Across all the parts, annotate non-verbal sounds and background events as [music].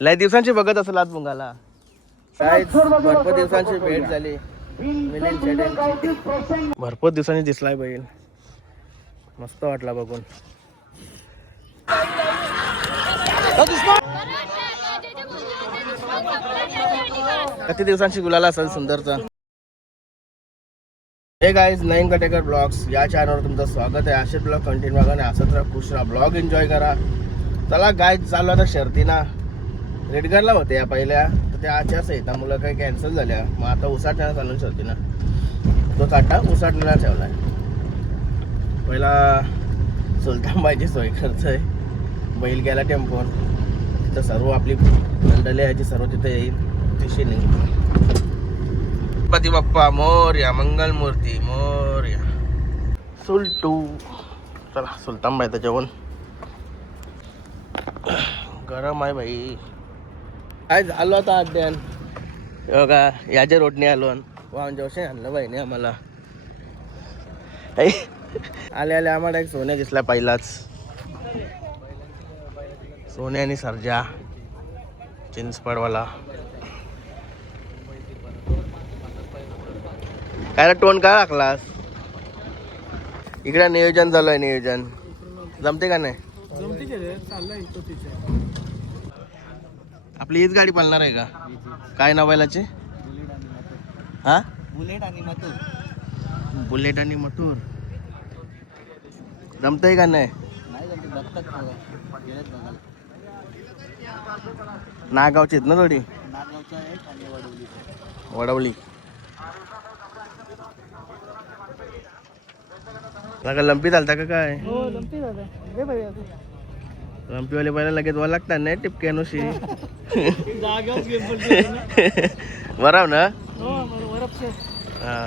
लय दिवसांची बघत असेल आज बुंगाला. काय भरपूर दिवसांची भेट झाली. भरपूर दिवसांनी दिसलाय बैल. मस्त वाटला बघून. किती दिवसांची गुलाला असेल सुंदरचा? हे गाईज नईन कटेकर ब्लॉग्स या चॅनलवर तुमचं स्वागत आहे. असेच ब्लॉग कंटिन्यू बघा आणि असंच राहा खुश राहा. ब्लॉग एन्जॉय करा. चला गाईज चालू आता शर्तीना. रेडगरला होते या पहिल्या. तर त्या आजच्याच आहेत ना मुलं काही कॅन्सल झाल्या. मग आता उसाटण्याला चालून ना. तो चाटा उसाटण्याला आहे पहिला सुलतानबाईची सोय आहे बैल गेला टेम्पोन तिथं सर्व आपली मंडळी आहे ती सर्व तिथे येईल. तिशी गणपती बाप्पा मोर्या मंगलमूर्ती मोर्या. सुलटू. चला सुलतानबाईचं जेवण. गरम आहे भाई. काय झालं आता अड्ड्यान हे बघा याच्या रोडने आलो वा जोशी आणलं बाईने आम्हाला. आले आले आम्हाला एक सोन्या दिसला पहिलाच. सोन्या आणि सर्जा. चिंचपडवाला काय टोन काय टाकलास इकडे नियोजन आहे नियोजन. जमते का नाही? आपली हीच गाडी पळणार आहे का? काय नाव बैलाचे हा? बुलेट आणि मथुर. बुलेट आणि मटूर जमतंय का नाही? नागावची आहेत ना थोडी वडवली. लागा लंपी चालता का काय? हो लंपीवाले पहिला लगेच वर लागतात नाही टिपक्यानुशी जागाच गेम पडते बराव ना? हो बरोबर हा.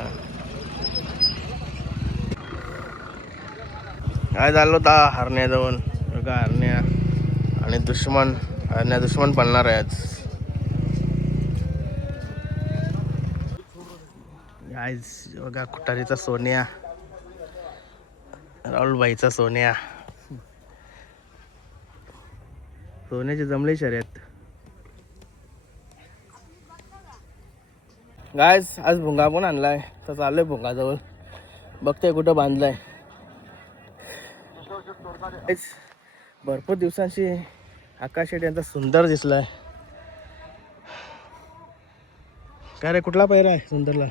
काय झालं होता हरण्याजवळ. बघा हरण्या आणि दुश्मन. हरण्या दुश्मन पळणार आहे आज. आज बघा कुटारीचा सोन्या. राहुलबाईचा सोन्या. सोन्याची जमले शर्यत. गायस आज भुंगा पण आणलाय. तर चाललोय भुंगाजवळ. बघते कुठं बांधलाय. Guys, भरपूर दिवसांची आकाश शेट यांचा सुंदर दिसलाय. काय रे कुठला पैरा आहे सुंदरला?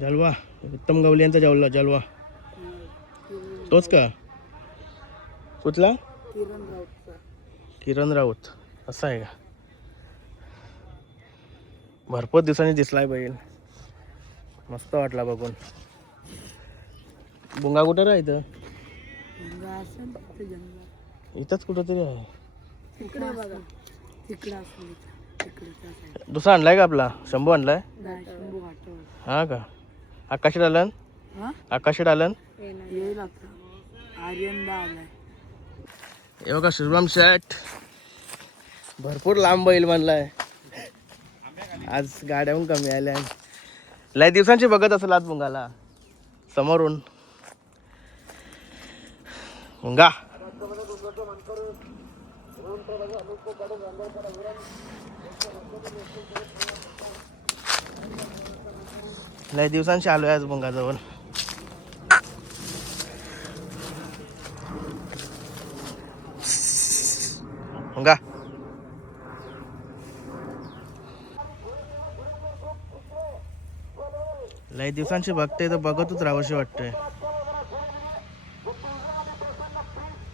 जलवा. उत्तम गवली यांचा जलवा जलवा. तोच का? कुठला? किरण राऊत. असा आहे का? भरपूर दिवसांनी दिसलाय बैल. मस्त वाटला बघून. बुंगा कुठं राहायचं इथंच कुठं तरी आहे दुसरा आणलाय का आपला? शंभू आणलाय? हा का? आकाशी डालन? आकाशी डालन? हे बघा शुभम शेट भरपूर लांब बैल बनलाय. आज गाड्याहून कमी आल्या. लय दिवसांची बघत असेल आज मुंगाला. समोरून. मुंगा. लय दिवसांची आलोय आज बुंगाजवळ बुंगा काही दिवसांची बघते तर बघतच राहावशी वाटतंय.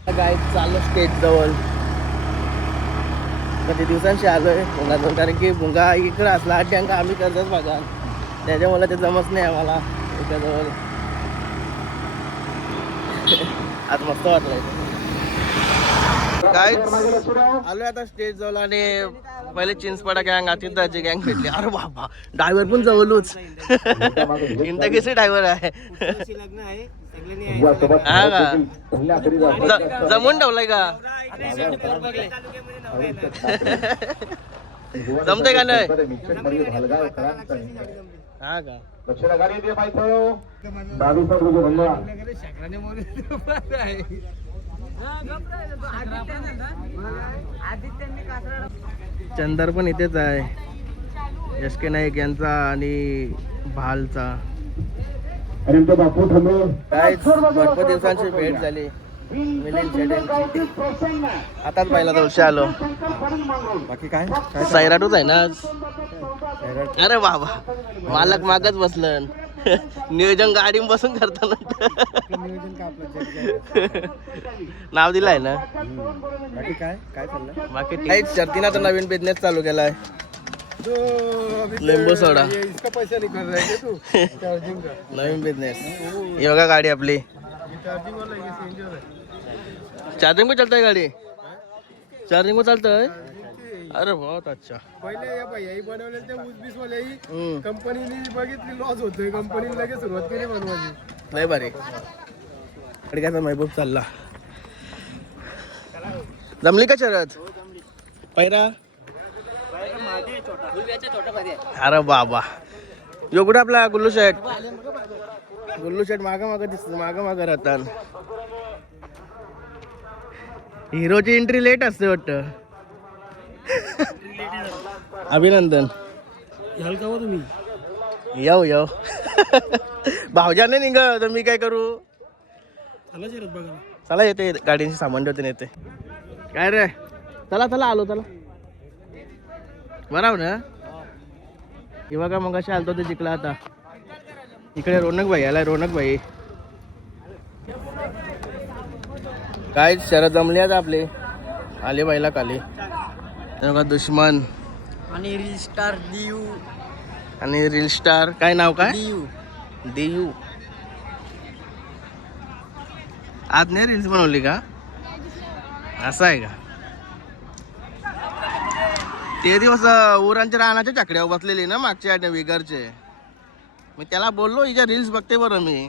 काय चाललं स्टेज जवळ. कधी दिवसांशी आलोय भुंगाजवळ कारण की भुंगा इकडं असला आठ आम्ही करतोच बघा. त्याच्यामुळे ते जमत नाही आम्हाला त्याच्याजवळ [laughs] आज मस्त वाटलंय. काय आलोय आता स्टेज जवळ आणि पहिले चिंचपाडा गँग आतिथ्याची गँग भेटली. अरे बाबा ड्रायव्हर पण जवळूच. इंतकीचे ड्रायव्हर आहे. लग्न आहे हा का? ज- जमून ठेवलाय का? जमते का नाही? हा का? चंदर पण इथेच आहे. एस के नाईक यांचा आणि भालचा. काय भरपूर दिवसांची भेट झाली. आताच पहिला दिवशी आलो. बाकी काय? सैराटूच आहे ना अरे बाबा मालक मागच बसलं [laughs] नियोजन गाडी बसून करताना. नियोजन का आपलं [laughs] नाव दिलंय ना. बाकी काय? काय चाललंय? बाकी शर्तीना तर नवीन बिझनेस चालू केलाय. लिंबू सोडा. इसका पैसा निकल रहा है तू? [laughs] चार्जिंग का. नवीन बिझनेस ही बघा गाडी आपली. चार्जिंग वाला ये सीएनजी वाला चार्जिंग पण चालतंय गाडी. चार्जिंग पण चालतंय? अरे बहुत अच्छा. पहिले या आई बनवले त्या ऊस हम्म. कंपनीने बघितली लॉस होतोय. कंपनीने लगेच सुरुवात केली बनवायची. लय भारी. खडक्याचा महबूब चालला. जमली का शरद? पैरा? अरे बाबा. यो कुठे आपला गुल्लू शेट गुल्लू शेट माग माग दिसत माग माग राहतात. हिरोची एंट्री लेट असते वाटत. अभिनंदन. घ्याल का हो तुम्ही? येऊ येऊ. भावजाने निघ तर मी काय करू? शरद बघा चला येते गाडीचे सामान ठेवते येते काय रे? चला चला आलो चला. बराबर ना? हे बघा मग असे आलतो ते जिंकला आता. इकडे रोनक भाई आलाय रोनक भाई. काय शरद जमली आता आपली? आले बाईला काली बघा दुश्मन. आणि रील स्टार दियू आणि रील स्टार काय नाव काय? दियू देयू आज नाही रील्स बनवली का? असं आहे का? ते दिवस उरांच्या रानाच्या चाकड्यावर बसलेली ना मागच्या आठ विगरचे मी त्याला बोललो हिच्या रील्स बघते बरं मी.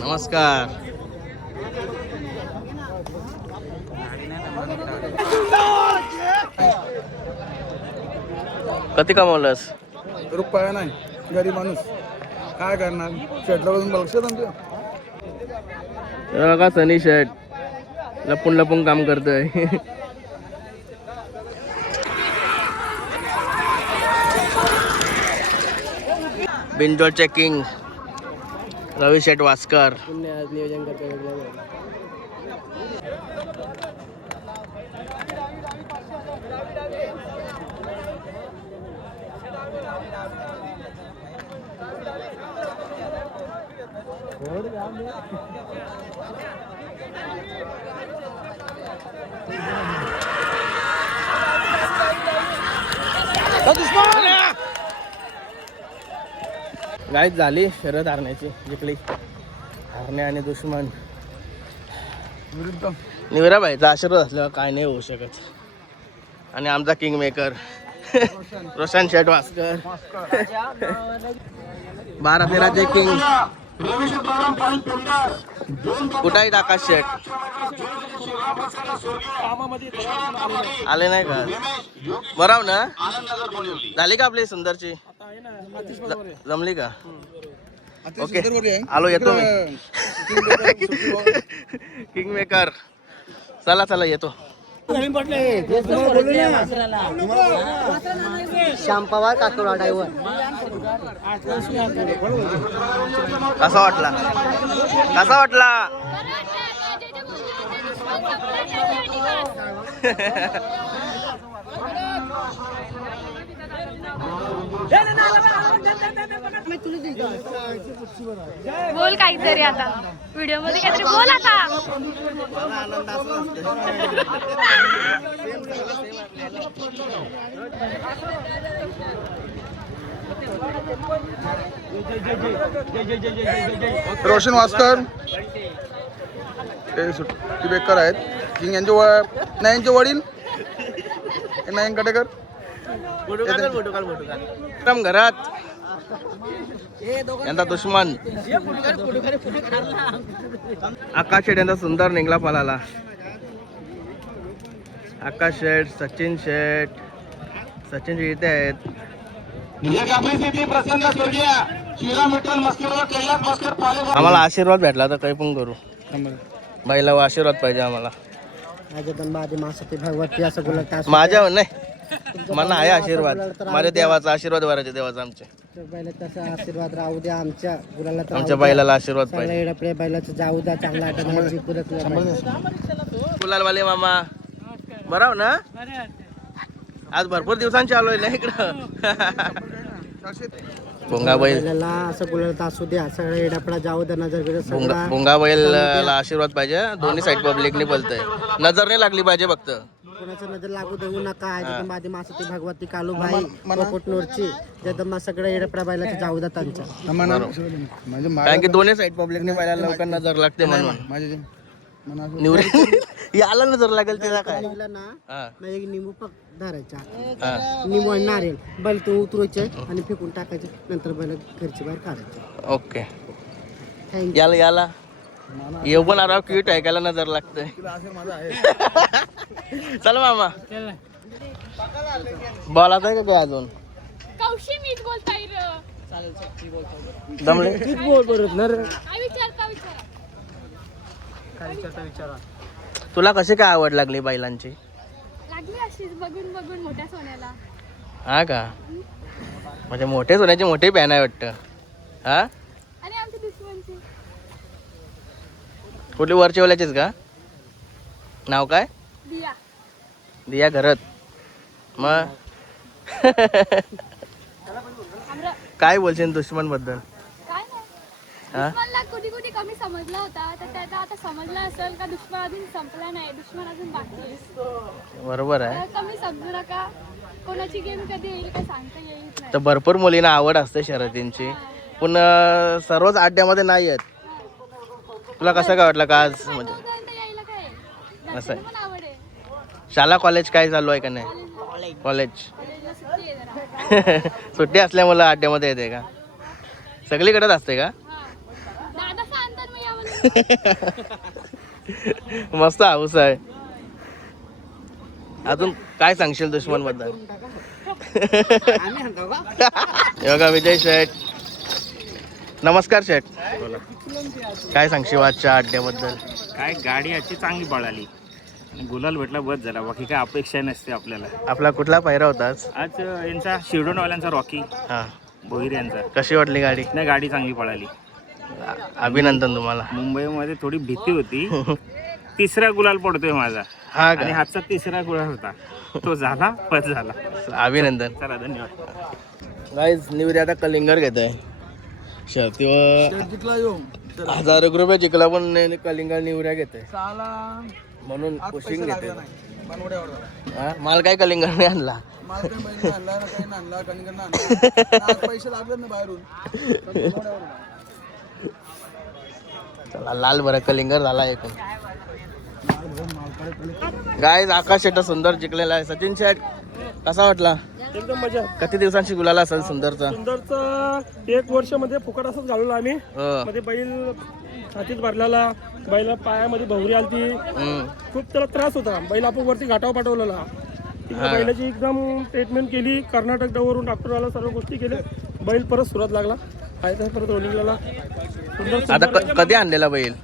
नमस्कार. कधी कमावलंस? रुपया नाही. गरीब माणूस. काय करणार? शेटला बघून लक्षात आमच्या बघा सनी शर्ट लपून लपून काम करतोय. बिंजोल किंग रवी शेट वास्कर नियोजन करतो गायच झाली शरद हरण्याची जिंकली. हरणे आणि दुश्मन. निवरा भाईचा आशीर्वाद असल्यावर काय नाही होऊ शकत. आणि आमचा किंग मेकर [laughs] रोशन शेट वास्कर. बारा तेराचे किंग कुठं आहेत आकाश शेट आले नाही का? बराव ना? झाली का आपली सुंदरची? ज- जमली का? ओके. आलो येतो मी. किंग मेकर चला चला येतो. शांपावा काकडा ड्रायव्हर. कसा वाटला? कसा वाटला? [laughs] [laughs] बोल काहीतरी आता. व्हिडिओमध्ये काहीतरी बोल आता. रोशन वास्कर. हे सुट्टी बेकर आहेत. किंग यांचे व नाही वडील. हे कटेकर फोटो काढ फोटो काढ फोटो काढ एकदम घरात. यांचा दुश्मन. आकाश शेठ यांचा सुंदर निघला पलाला. आकाश शेठ सचिन शेठ सचिन जी इथे आहेत. आम्हाला आशीर्वाद भेटला तर काही पण करू. बाईला आशीर्वाद पाहिजे आम्हाला. माझ्या नाही. मला आहे आशीर्वाद. माझ्या देवाचा आशीर्वाद भरायचे देवाचा आमच्या. बैला तसा आशीर्वाद राहू द्या. आमच्या गुलाला तर आमच्या बैलाला आशीर्वाद चांगला पाहिजे. बैलाचं जाऊ द्या. चांगला आठवण गुलालवाले मामा. बराव ना? आज भरपूर दिवसांची आलोय ना इकडं. [laughs] भुंगा बैल बैलाला असं बोलत असू द्या. सगळं येडापडा जाऊ द्या. नजर बिजर भुंगा सगळा भुंगा बैलला आशीर्वाद पाहिजे. दोन्ही साईड पब्लिकनी बोलतंय. नजर नाही लागली पाहिजे फक्त. कोणाचं नजर लागू देऊ नका. जगदंबादी मासती भगवती कालूबाई पोपटनूरची जगदंबा सगळं येडपडा बैलाचं जाऊ द्या त्यांच्या म्हणजे कारण की दोन्ही साईड पब्लिकने बैलाला लवकर नजर लागते म्हणून. माझे [laughs] याला नजर लागेल तिला काय? ना एक निंबू पक धरायचा. हा. निंबू आणि नारेल बैल तो उतरायचे आणि फेकून टाकायचे. नंतर बैल घरची बाहेर काढायचे. ओके. थँक्यू याला याला? येऊ पण आराव क्यूट ऐकायला नजर लागतंय [laughs] चल मामा. बॉल आता का काय अजून? कौशी मीच बोलताय र. दमले? बोल बरोबर काय विचारता विचारा तुला कशी काय आवड लागली बैलांची? लागली अशीच बघून बघून मोठ्या सोन्याला. हा का? म्हणजे मोठे सोन्याची मोठी पॅन आहे वाटतं. हा आणि आमच्या दुश्मनची कुठली वरची ओल्याचीच का? नाव काय? दिया. दिया घरत. मग? आमरा काय बोलशील दुश्मनबद्दल काय नाही. हा? दुश्मनला कुठे कुठे कमी समजला होता तर त्याचा आता समजला असेल का दुश्मन अजून संपला नाही दुश्मन अजून बाकी आहे. बरोबर आहे. तर कमी समजू नका कोणाची गेम कधी येईल काय सांगता येईल नाही. तर भरपूर मुलींना आवड असते शर्यतींची पण सर्वच आड्यामध्ये नाही आहेत. तुला कसं काय वाटलं का आज म्हणजे? असं आहे. शाला कॉलेज काय चालू आहे का नाही? कॉलेज [laughs] सुट्टी असल्यामुळं आड्यामध्ये येते का? सगळीकडेच असते का? [laughs] मस्त हाऊस आहे. अजून काय सांगशील दुश्मनबद्दल [laughs] बघा विजय शेठ. नमस्कार शेठ. काय सांगशील आजच्या अड्ड्याबद्दल? काय गाडी आजची चांगली पळाली. आणि गुलाल भेटला बस झाला बाकी काय अपेक्षा नसते आपल्याला. आपला कुठला पायरा होता आज? आज अं, यांचा शिरडोनवाल्यांचा रॉकी. हा. भोईर यांचा. कशी वाटली गाडी? नाही गाडी चांगली पळाली. अभिनंदन तुम्हाला. मुंबईमध्ये थोडी भीती होती. [laughs] तिसरा गुलाल पडतोय माझा. हा आणि का हातचा तिसरा गुलाल होता. तो झाला बस झाला. अभिनंदन. चला धन्यवाद. गाईज निवडी आता कलिंगर घेत आहे जिंकला येऊ हजार एक रुपये जिंकला पण नाही कलिंगर निवड्या घेते साला. म्हणून आज पुशिंग घेते लागले नाही. बनवड्यावर झाला. हा? माल काय कलिंगर नाही आणला? मला काही माहिती नाही आणला ना काही नाही आणला कणिकर नाही आणला. आज पैसे लागले ना बाहेरून. पण बनवड्यावर झाला. चला लाल बरं कलिंगर झाला एकूण. गाय आकाश शेट सुंदर जिंकलेला आहे. सचिन शेट कसा वाटला? एकदम मजा. किती दिवसांची गुलाला असेल सुंदरचा? सुंदरचा एक वर्षमध्ये फुकट असंच घालवलं आम्ही. हो. मध्ये बैल छातीत भरलेला बैला पायामध्ये भवरी आलती. हम्म. खूप त्याला त्रास होता. बैल आपण वरती घाटावर पाठवलेला. तिकडे बैलाची एकदम ट्रीटमेंट केली. कर्नाटकवरून डॉक्टरवाला सर्व गोष्टी केल्या. बैल परत सुरत लागला. परत सुंदर आता क- कधी आणलेला बैल?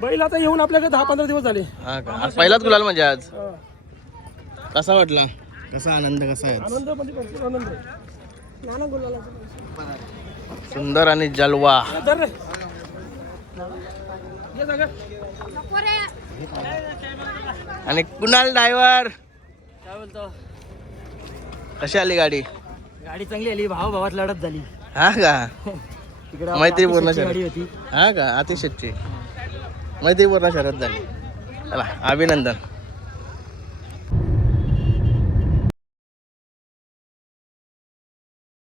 बैल आता येऊन आपल्याकडे दहा पंधरा दिवस झाले. हा का? आज पहिलाच गुलाल म्हणजे आज. हा. कसा वाटला? कसा आनंद कसा आहे? आनंद म्हणजे भरपूर आनंद आहे. नाना गुलाला सुंदर आणि जलवा. धर रे. ये जागा. आणि कुणाल ड्रायव्हर? कशी आली गाडी? गाडी चांगली आली भाव भावात लढत झाली. हा का? तिकडे मैत्रीपूर्ण गाडी शरद. होती. हा का? अतिशयची मैत्रीपूर्ण शरद झाली. चला अभिनंदन.